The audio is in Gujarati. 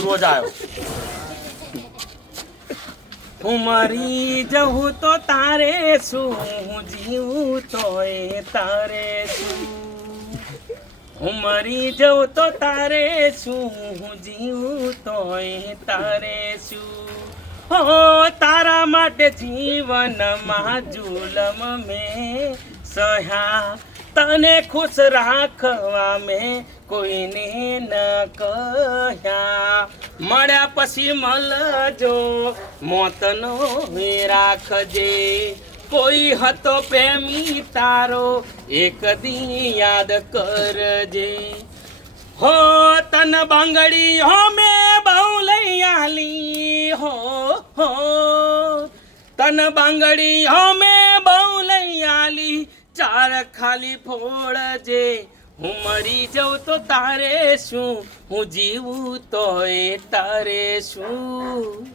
પૂર્વજ આવ્યો. હું મરી જવું તો તારે શું, હું જીવું તોય તારે શું. હું મરી જવું તો તારે શું, હું જીવું તોય તારે શું. હો તારા માટે જીવનમાં જુલમ મેં સહ્યા, તને ખુશ રાખવા મેં કોઈને ન કહ્યા. મળ્યા પછી મળજો, મોતનો રાખજે. કોઈ હતો પ્રેમી તારો એક દી યાદ કરજે. હો તન બાંગડી હો મેં બહુ લઈ આલી. હો તન બાંગડી હો મેં બહુ લઈ આલી. ચાર ખાલી ફોડજે. હું મરી જાઉં તો તારે શું, હું જીવું તોય તારે શું.